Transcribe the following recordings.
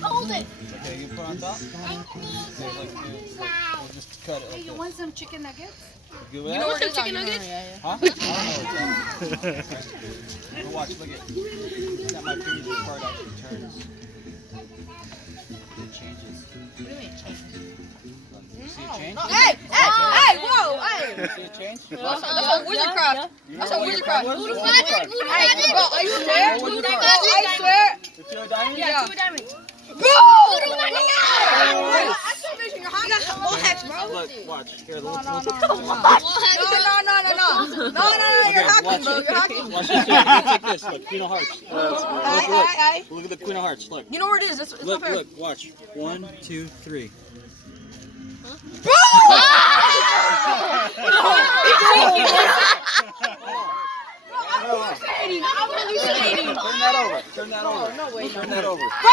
hold it. Okay, you put on top. Okay, look, we'll just cut it. Hey, you want some chicken nuggets? You good with You know where some chicken nuggets? Huh? I don't know what's up. Watch, look at. Got my fingers part actually turns. It changes. What do you mean change? You see it change? Hey, whoa, hey. You see it change? That's on wizardcraft. That's on wizardcraft. Voodoo magic, voodoo magic. Bro, are you there? Voodoo Bro, magic. I swear. You feel a diamond? Yeah, two diamonds. Bro! Voodoo magic. I'm so vision. You're hot. Wall hacks, bro. Look, watch. Here, look. No, you're hacking, bro. You're hacking. Watch this. Here, take this. Look, Queen of Hearts. Look. Look at the Queen of Hearts. Look. You know where it is. It's Look, not fair. look, watch. 1, 2, 3. Bro! I'm hallucinating. Turn that over. Turn that over. No way. Turn that over. Bro!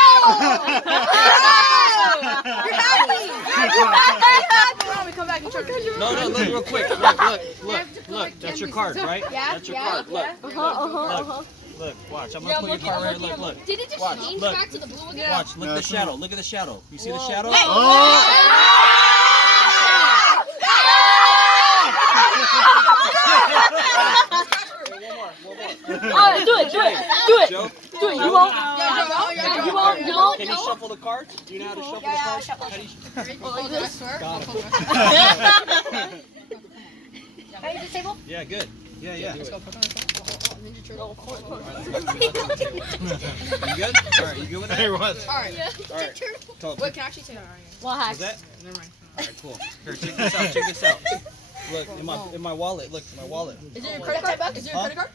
You're hacking. You're hacking. Let me come back and turn it. No, look real quick. Look. That's your card, right? Yeah, That's your card. Look. Look, watch. I'm gonna put your card right here. Look. Did it just Watch, change look. back to the blue again? Watch. Look at the shadow. Look at the shadow. You see the shadow? Alright, do it. Joe? Do it, you won't. You won't. Can you shuffle the cards? Do you know how to shuffle the cards? How do you Can you just table? Yeah, good. Yeah. You good? Alright, you good with that? Alright. Alright. Talk. Wait, can I actually say that? What Is hacks? that? Never mind. Alright, cool. Here, check this out. Look, in my wallet. Look, my wallet. Is it your credit card? Is it your credit card?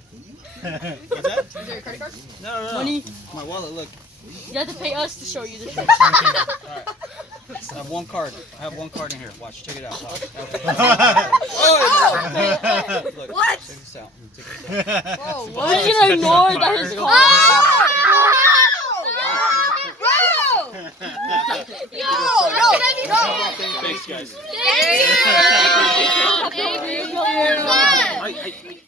What's that? Is it your credit card? No. Money. My wallet, look. You have to pay us to show you the trick. Alright. I have one card. in here. Watch, check it out. Look, What? check this out. Bro, We're just gonna ignore that his call. Thanks, guys. Thank you. I